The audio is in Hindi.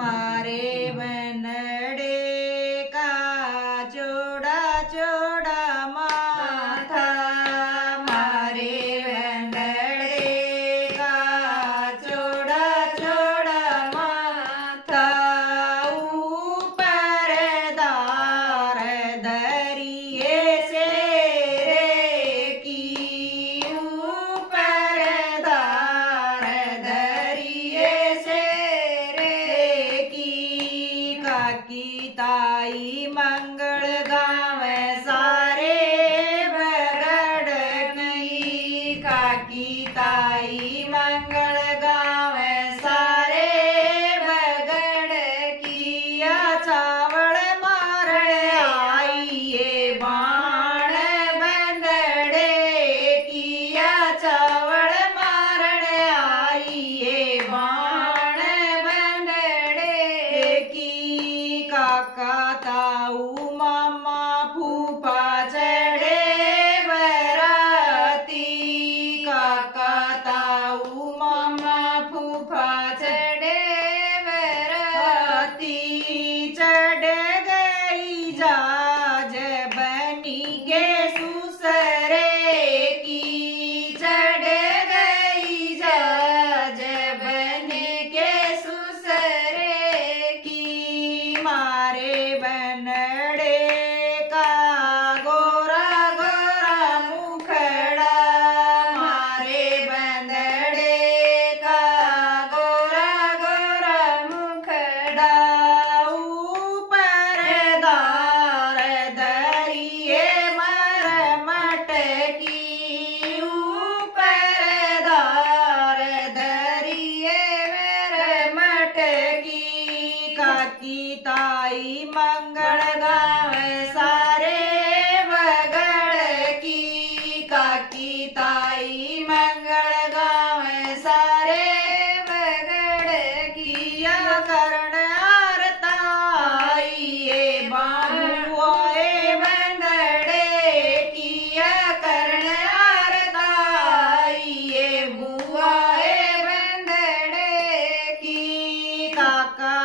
मारे बनड़े का चौड़ा चौड़ा माथा, मारे बनड़े का चौड़ा चौड़ा माथा, ऊपर दार दरिए से रे की, ऊपर दार दरिए से रे की, काकी ताई मंगल गावे सारे बगड़ नहीं, काकी ताई मंगल गावे सारे बगड़ किया, चावल मारण आइए बाण बंदड़े किया, चावल मारण आइए बाण बंदड़े की, काका ताऊ मामा फूफा चढ़े बराती, काका ताऊ मामा फूफा चढ़े बराती, चढ़ गई जाज बनी के सुसरे की, चढ़ गई जाज बनी के सुसरे की, मारे बनड़े का गोरा गोरा मुखड़ा, मारे बनड़े का गोरा गोरा मुखड़ा, ऊपर दार दरिए मरमट की, ऊपर दार दरिए मरमट की, काकी ताई मंगल गावे सारे बगड़ की, काकी ताई मंगल गावे सारे बगड़ किया, करण आरता आइए बाबुओए बंदड़े किया, करण आरता आइए बुआए बंदड़े की, काका